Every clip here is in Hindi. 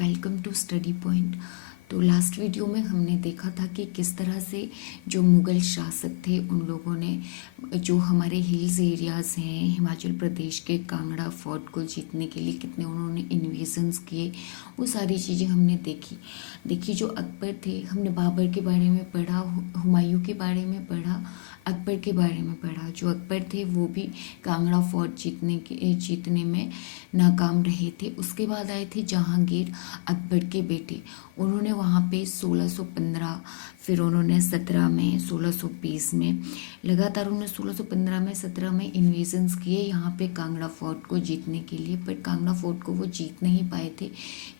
Welcome to study point. तो लास्ट वीडियो में हमने देखा था कि किस तरह से जो मुग़ल शासक थे उन लोगों ने जो हमारे हिल्स एरियाज़ हैं हिमाचल प्रदेश के कांगड़ा फोर्ट को जीतने के लिए कितने उन्होंने इन्वेजन्स किए, वो सारी चीज़ें हमने देखी। जो अकबर थे, हमने बाबर के बारे में पढ़ा, हुमायूं के बारे में पढ़ा, अकबर के बारे में पढ़ा। जो अकबर थे वो भी कांगड़ा फोर्ट जीतने में नाकाम रहे थे। उसके बाद आए थे जहांगीर, अकबर के बेटे। उन्होंने वहाँ पे 1615, फिर उन्होंने 17 में, 1620 में, लगातार उन्होंने 1615 में 17 में इन्वेजन्स किए यहाँ पे कांगड़ा फोर्ट को जीतने के लिए। पर कांगड़ा फोर्ट को वो जीत नहीं पाए थे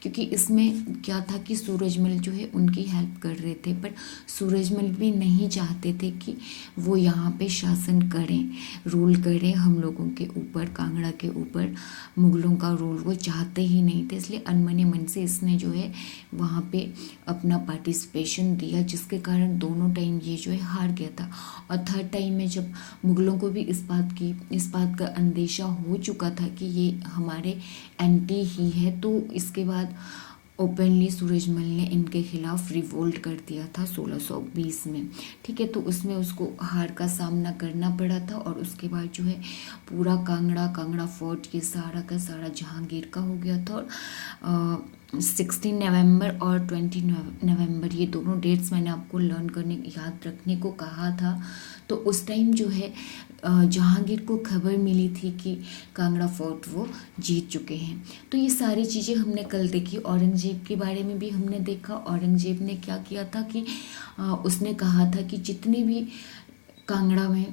क्योंकि इसमें क्या था कि सूरजमल जो है उनकी हेल्प कर रहे थे। पर सूरजमल भी नहीं चाहते थे कि वो यहाँ पे शासन करें, रूल करें हम लोगों के ऊपर, कांगड़ा के ऊपर मुगलों का रूल वो चाहते ही नहीं थे। इसलिए अनमने मन से इसने जो है वहाँ पे अपना पार्टिसिपेशन दिया, जिसके कारण दोनों टाइम ये जो है हार गया था। और थर्ड टाइम में जब मुगलों को भी इस बात का अंदेशा हो चुका था कि ये हमारे एंटी ही है, तो इसके बाद ओपनली सूरजमल ने इनके खिलाफ रिवोल्ट कर दिया था 1620 में। ठीक है, तो उसमें उसको हार का सामना करना पड़ा था। और उसके बाद जो है पूरा कांगड़ा फोर्ट ये सारा का सारा जहांगीर का हो गया था। और 16 नवंबर और 20 नवंबर ये दोनों डेट्स मैंने आपको याद रखने को कहा था। तो उस टाइम जो है जहांगीर को खबर मिली थी कि कांगड़ा फोर्ट वो जीत चुके हैं। तो ये सारी चीज़ें हमने कल देखी। औरंगजेब के बारे में भी हमने देखा। औरंगजेब ने क्या किया था कि उसने कहा था कि जितने भी कांगड़ा में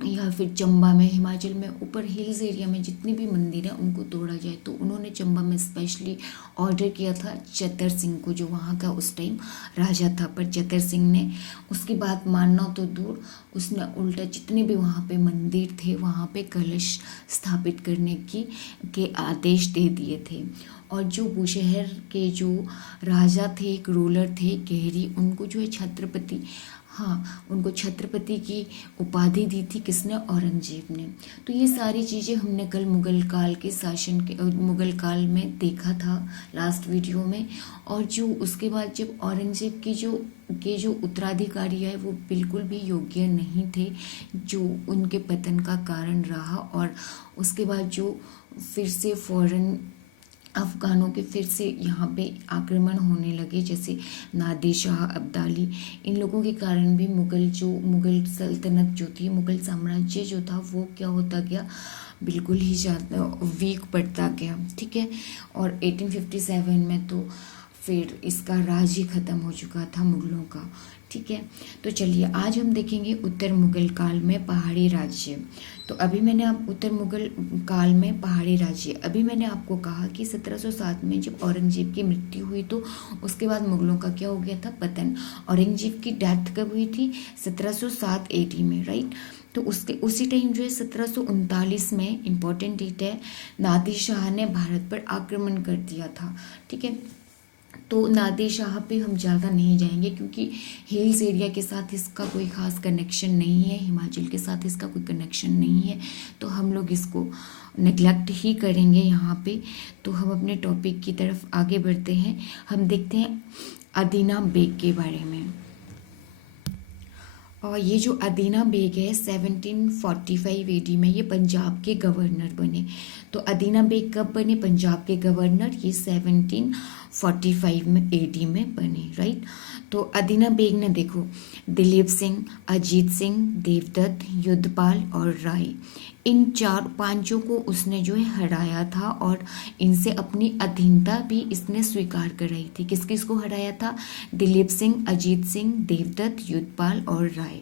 या फिर चंबा में, हिमाचल में ऊपर हिल्स एरिया में जितने भी मंदिर हैं उनको तोड़ा जाए। तो उन्होंने चंबा में स्पेशली ऑर्डर किया था चतर सिंह को, जो वहाँ का उस टाइम राजा था। पर चतर सिंह ने उसकी बात मानना तो दूर, उसने उल्टा जितने भी वहाँ पे मंदिर थे वहाँ पे कलश स्थापित करने के आदेश दे दिए थे। और जो बुशहर के जो राजा थे, एक रूलर थे गहरी, उनको जो है छत्रपति, उनको छत्रपति की उपाधि दी थी किसने? औरंगजेब ने। तो ये सारी चीज़ें हमने कल मुगल काल में देखा था लास्ट वीडियो में। और जो उसके बाद जब औरंगजेब के जो उत्तराधिकारी है वो बिल्कुल भी योग्य नहीं थे, जो उनके पतन का कारण रहा। और उसके बाद जो फिर से फौरन अफ़गानों के फिर से यहाँ पे आक्रमण होने लगे, जैसे नादिर शाह अब्दाली, इन लोगों के कारण भी मुग़ल सल्तनत जो थी, मुग़ल साम्राज्य जो था वो क्या होता गया, बिल्कुल ही ज़्यादा वीक पड़ता गया। ठीक है, और 1857 में तो फिर इसका राज ही ख़त्म हो चुका था मुग़लों का। ठीक है, तो चलिए आज हम देखेंगे उत्तर मुग़ल काल में पहाड़ी राज्य। तो अभी मैंने उत्तर मुग़ल काल में पहाड़ी राज्य, अभी मैंने आपको कहा कि 1707 में जब औरंगजेब की मृत्यु हुई तो उसके बाद मुग़लों का क्या हो गया था? पतन। औरंगजेब की डेथ कब हुई थी? 1707 AD में, राइट। तो उसी टाइम जो है 1739 में, इम्पोर्टेंट डेट है, नादिर शाह ने भारत पर आक्रमण कर दिया था। ठीक है, तो नादिर शाह पे हम ज़्यादा नहीं जाएंगे क्योंकि हिल्स एरिया के साथ इसका कोई ख़ास कनेक्शन नहीं है, हिमाचल के साथ इसका कोई कनेक्शन नहीं है, तो हम लोग इसको नेग्लेक्ट ही करेंगे यहाँ पे। तो हम अपने टॉपिक की तरफ आगे बढ़ते हैं। हम देखते हैं अदीना बेग के बारे में। और ये जो अदीना बेग है 1745 AD में ये पंजाब के गवर्नर बने। तो अदीना बेग कब बने पंजाब के गवर्नर? ये 1745 AD में बने, राइट। तो अदीना बेग ने देखो दिलीप सिंह, अजीत सिंह, देवदत्त, युद्धपाल और राय, इन पांचों को उसने जो है हराया था और इनसे अपनी अधीनता भी इसने स्वीकार कराई थी। किस किस को हराया था? दिलीप सिंह, अजीत सिंह, देवदत्त, युद्धपाल और राय।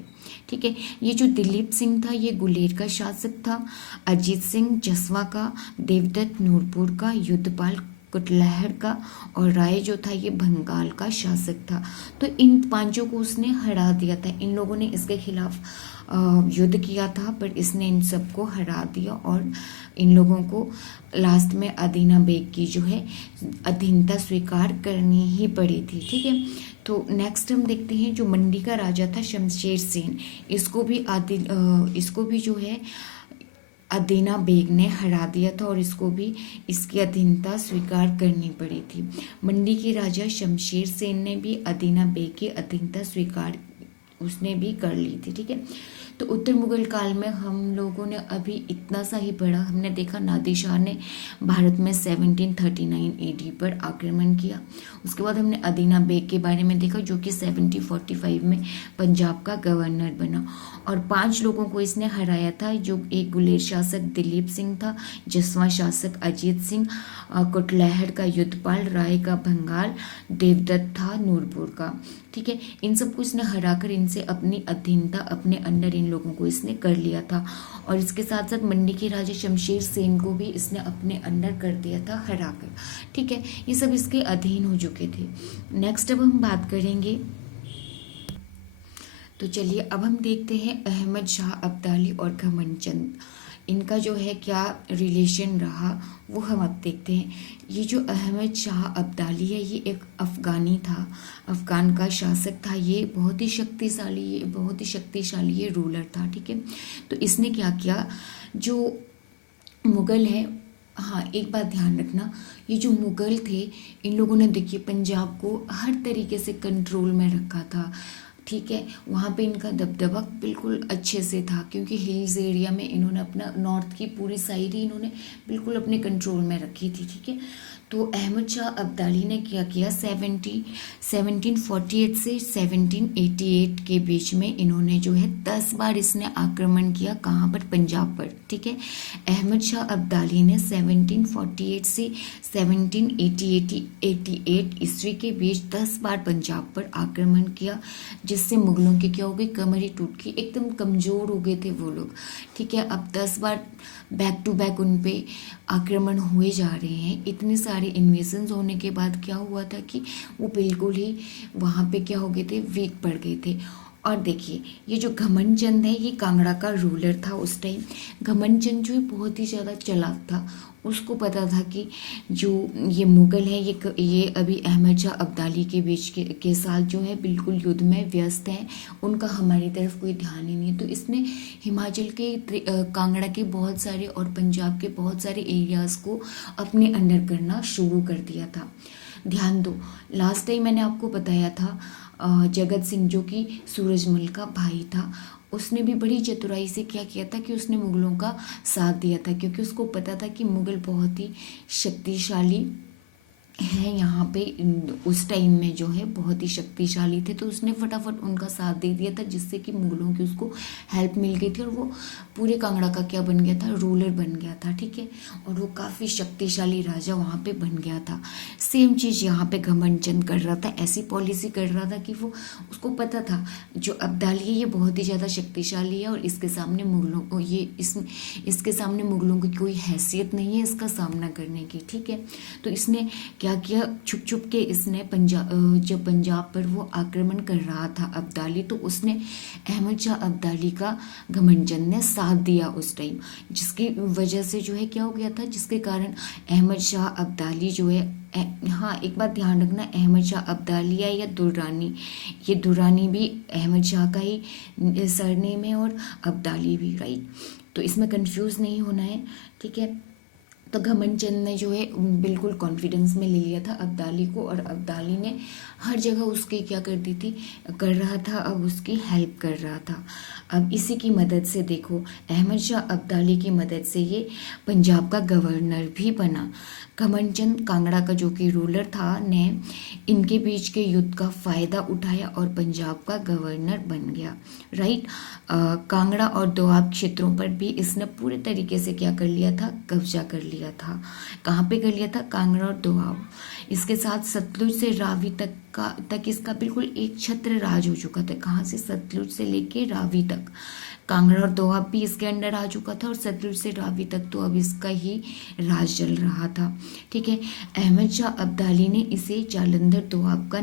ठीक है, ये जो दिलीप सिंह था ये गुलेर का शासक था, अजीत सिंह जसवा का, देवदत्त नूरपुर का, युद्धपाल कुटलहर का और राय जो था ये बंगाल का शासक था। तो इन पांचों को उसने हरा दिया था। इन लोगों ने इसके खिलाफ युद्ध किया था पर इसने इन सबको हरा दिया और इन लोगों को लास्ट में अदीना बेग की जो है अधीनता स्वीकार करनी ही पड़ी थी। ठीक है, तो नेक्स्ट हम देखते हैं जो मंडी का राजा था शमशेर सेन, इसको भी जो है अदीना बेग ने हरा दिया था और इसको भी इसकी अधीनता स्वीकार करनी पड़ी थी। मंडी के राजा शमशेर सेन ने भी अदीना बेग की अधीनता स्वीकार उसने भी कर ली थी। ठीक है, तो उत्तर मुगल काल में हम लोगों ने अभी इतना सा ही पढ़ा। हमने देखा नादिर शाह ने भारत में 1739 AD पर आक्रमण किया। उसके बाद हमने अदीना बेग के बारे में देखा जो कि 1745 में पंजाब का गवर्नर बना और 5 लोगों को इसने हराया था, जो एक गुलेर शासक दिलीप सिंह था, जसवां शासक अजीत सिंह, कुटलैहड़ का युद्धपाल, राय का भंगाल, देवदत्त था नूरपुर का। ठीक है, इन सबको इसने हराकर इनसे अपनी अधीनता अपने अंडर इन लोगों को इसने कर लिया था और इसके साथ साथ मंडी के राजा शमशेर सेन को भी इसने अपने अंडर कर दिया था हराकर। ठीक है, ये सब इसके अधीन हो चुके थे। नेक्स्ट अब हम बात करेंगे, तो चलिए अब हम देखते हैं अहमद शाह अब्दाली और घमंडचंद, इनका जो है क्या रिलेशन रहा वो हम अब देखते हैं। ये जो अहमद शाह अब्दाली है ये एक अफ़गानी था, अफ़गान का शासक था। ये बहुत ही शक्तिशाली ये रूलर था। ठीक है, तो इसने क्या किया, जो मुग़ल है, हाँ एक बात ध्यान रखना, ये जो मुग़ल थे इन लोगों ने देखिए पंजाब को हर तरीके से कंट्रोल में रखा था। ठीक है, वहाँ पे इनका दबदबा बिल्कुल अच्छे से था क्योंकि हिल्स एरिया में इन्होंने अपना नॉर्थ की पूरी साइड ही इन्होंने बिल्कुल अपने कंट्रोल में रखी थी। ठीक है, तो अहमद शाह अब्दाली ने क्या किया, 1748 से 1788 के बीच में इन्होंने जो है 10 बार इसने आक्रमण किया, कहाँ पर, पंजाब पर। ठीक है, अहमद शाह अब्दाली ने 1748 से 1788 ईस्वी के बीच 10 बार पंजाब पर आक्रमण किया, जिससे मुगलों की क्या हो गई, कमर ही टूट गई, एकदम कमज़ोर हो गए थे वो लोग। ठीक है, अब 10 बार बैक टू बैक उन पे आक्रमण हुए जा रहे हैं। इतने सारे इन्वेजन्स होने के बाद क्या हुआ था कि वो बिल्कुल ही वहाँ पे क्या हो गए थे, वीक पड़ गए थे। और देखिए ये जो घमंडचंद है ये कांगड़ा का रूलर था उस टाइम। घमंडचंद जो है बहुत ही ज़्यादा चालाक था, उसको पता था कि जो ये मुग़ल है ये अभी अहमद शाह अब्दाली के बीच के साथ जो है बिल्कुल युद्ध में व्यस्त हैं, उनका हमारी तरफ कोई ध्यान ही नहीं है। तो इसने हिमाचल के कांगड़ा के बहुत सारे और पंजाब के बहुत सारे एरियाज़ को अपने अंडर करना शुरू कर दिया था। ध्यान दो, लास्ट टाइम मैंने आपको बताया था जगत सिंह जो कि सूरजमल का भाई था, उसने भी बड़ी चतुराई से क्या किया था कि उसने मुग़लों का साथ दिया था, क्योंकि उसको पता था कि मुग़ल बहुत ही शक्तिशाली है यहाँ पे, उस टाइम में जो है बहुत ही शक्तिशाली थे। तो उसने फटाफट उनका साथ दे दिया था, जिससे कि मुग़लों की उसको हेल्प मिल गई थी और वो पूरे कांगड़ा का क्या बन गया था, रूलर बन गया था। ठीक है, और वो काफ़ी शक्तिशाली राजा वहाँ पे बन गया था। सेम चीज़ यहाँ पे घमंडचंद कर रहा था, ऐसी पॉलिसी कर रहा था कि वो, उसको पता था जो अब्दाली है ये बहुत ही ज़्यादा शक्तिशाली है और इसके सामने मुग़लों को इसके सामने मुग़लों की कोई हैसियत नहीं है इसका सामना करने की। ठीक है, तो इसने क्या किया, छुप छुप के इसने जब पंजाब पर वो आक्रमण कर रहा था अब्दाली, तो उसने अहमद शाह अब्दाली का घमंडचंद ने साथ दिया उस टाइम, जिसकी वजह से जो है क्या हो गया था, जिसके कारण अहमद शाह अब्दाली जो है, हाँ एक बात ध्यान रखना, अहमद शाह अब्दाली है या दुर्रानी, ये दुर्रानी भी अहमद शाह का ही सरनेम है और अब्दाली भी, राइट। तो इसमें कंफ्यूज नहीं होना है। ठीक है, तो घमंडचंद ने जो है बिल्कुल कॉन्फिडेंस में ले लिया था अब्दाली को और अब्दाली ने हर जगह उसकी क्या कर दी थी, कर रहा था, अब उसकी हेल्प कर रहा था। अब इसी की मदद से देखो, अहमद शाह अब्दाली की मदद से ये पंजाब का गवर्नर भी बना। घमंडचंद कांगड़ा का जो कि रूलर था ने इनके बीच के युद्ध का फ़ायदा उठाया और पंजाब का गवर्नर बन गया, राइट। कांगड़ा और दोआब क्षेत्रों पर भी इसने पूरे तरीके से क्या कर लिया था, कब्जा कर लिया था। कहाँ पे कर लिया था, कांगड़ा और दोआब। इसके साथ सतलुज से रावी तक इसका बिल्कुल एक छत्र राज हो चुका था। कहाँ से, सतलुज से लेके रावी तक। कांगड़ा और दोआब भी इसके अंडर आ चुका था और सतलुज से रावी तक तो अब इसका ही राज चल रहा था। ठीक है, अहमद शाह अब्दाली ने इसे जालंधर दोआब का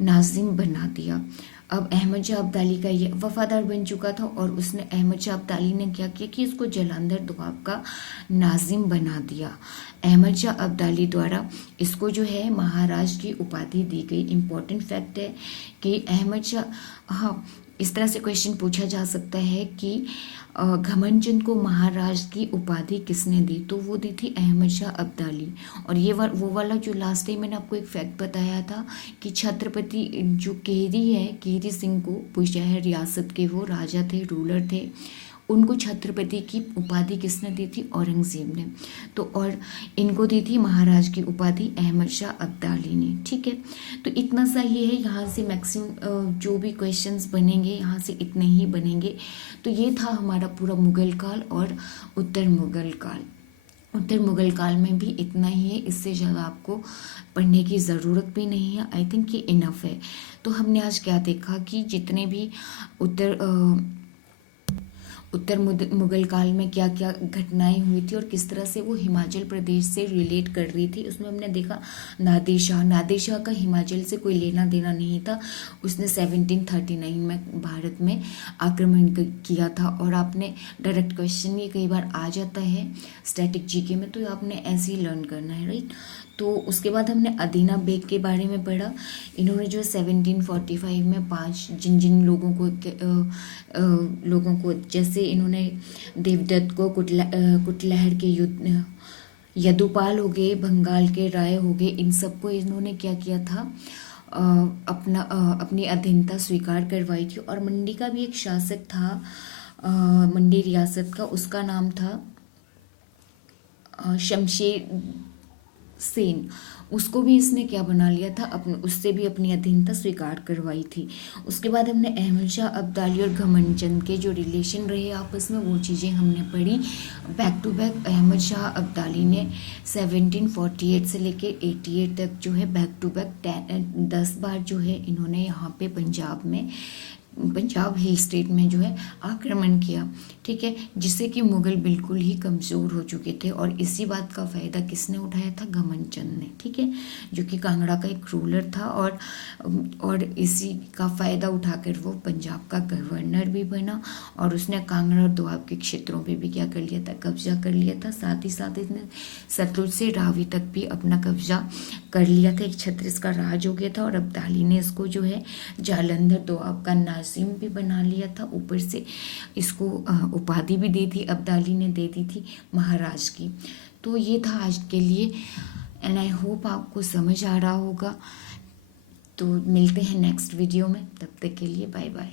नाजिम बना दिया। अब अहमद शाह अब्दाली का ये वफादार बन चुका था और उसने, अहमद शाह अब्दाली ने क्या किया कि इसको जालंधर दोआब का नाजिम बना दिया। अहमद शाह अब्दाली द्वारा इसको जो है महाराज की उपाधि दी गई। इम्पोर्टेंट फैक्ट है कि अहमद शाह, हाँ इस तरह से क्वेश्चन पूछा जा सकता है कि घमंडचंद को महाराज की उपाधि किसने दी, तो वो दी थी अहमद शाह अब्दाली। और ये वो वाला जो लास्ट टाइम मैंने आपको एक फैक्ट बताया था कि छत्रपति जो केरी है, केरी सिंह को पूछा है, रियासत के वो राजा थे, रूलर थे, उनको छत्रपति की उपाधि किसने दी थी, औरंगजेब ने। तो और इनको दी थी महाराज की उपाधि अहमद शाह अब्दाली ने। ठीक है, तो इतना सा ही है, यहाँ से मैक्सिमम जो भी क्वेश्चंस बनेंगे यहाँ से इतने ही बनेंगे। तो ये था हमारा पूरा मुगल काल और उत्तर मुगल काल। उत्तर मुगल काल में भी इतना ही है, इससे ज़्यादा आपको पढ़ने की ज़रूरत भी नहीं है। आई थिंक ये इनफ है। तो हमने आज क्या देखा कि जितने भी उत्तर मुगल काल में क्या क्या घटनाएं हुई थी और किस तरह से वो हिमाचल प्रदेश से रिलेट कर रही थी। उसमें हमने देखा नादिर शाह का हिमाचल से कोई लेना देना नहीं था। उसने 1739 में भारत में आक्रमण किया था। और आपने डायरेक्ट क्वेश्चन ये कई बार आ जाता है स्टैटिक जीके में, तो आपने ऐसे ही लर्न करना है, राइट। तो उसके बाद हमने अदीना बेग के बारे में पढ़ा। इन्होंने जो 1745 में 5 जिन लोगों को जैसे इन्होंने देवदत्त को, कुटलहर के युद्ध, यदुपाल हो गए, बंगाल के राय हो गए, इन सबको इन्होंने क्या किया था, अपनी अधीनता स्वीकार करवाई थी। और मंडी का भी एक शासक था, मंडी रियासत का, उसका नाम था शमशेर सेन। उसको भी इसने क्या बना लिया था, उससे भी अपनी अधीनता स्वीकार करवाई थी। उसके बाद हमने अहमद शाह अब्दाली और घमंडचंद के जो रिलेशन रहे आपस में, वो चीज़ें हमने पढ़ी back to back. Ahmad Shah Abdali ने 1748 से लेके 88 तक जो है बैक टू बैक 10 बार जो है इन्होंने यहाँ पे पंजाब हिल स्टेट में जो है आक्रमण किया। ठीक है, जिससे कि मुगल बिल्कुल ही कमज़ोर हो चुके थे। और इसी बात का फ़ायदा किसने उठाया था, घमंडचंद ने। ठीक है, जो कि कांगड़ा का एक रूलर था और इसी का फ़ायदा उठाकर वो पंजाब का गवर्नर भी बना। और उसने कांगड़ा और दोआब के क्षेत्रों पे भी क्या कर लिया था, कब्जा कर लिया था। साथ ही साथ इसने सतलुज से रावी तक भी अपना कब्जा कर लिया था। एक छत्तीस का राज हो गया था। और अब्दाली ने इसको जो है जालंधर दोआब का नाजिम भी बना लिया था। ऊपर से इसको उपाधि भी दी थी, अब्दाली ने दे दी थी महाराज की। तो ये था आज के लिए, एंड आई होप आपको समझ आ रहा होगा। तो मिलते हैं नेक्स्ट वीडियो में, तब तक के लिए बाय बाय।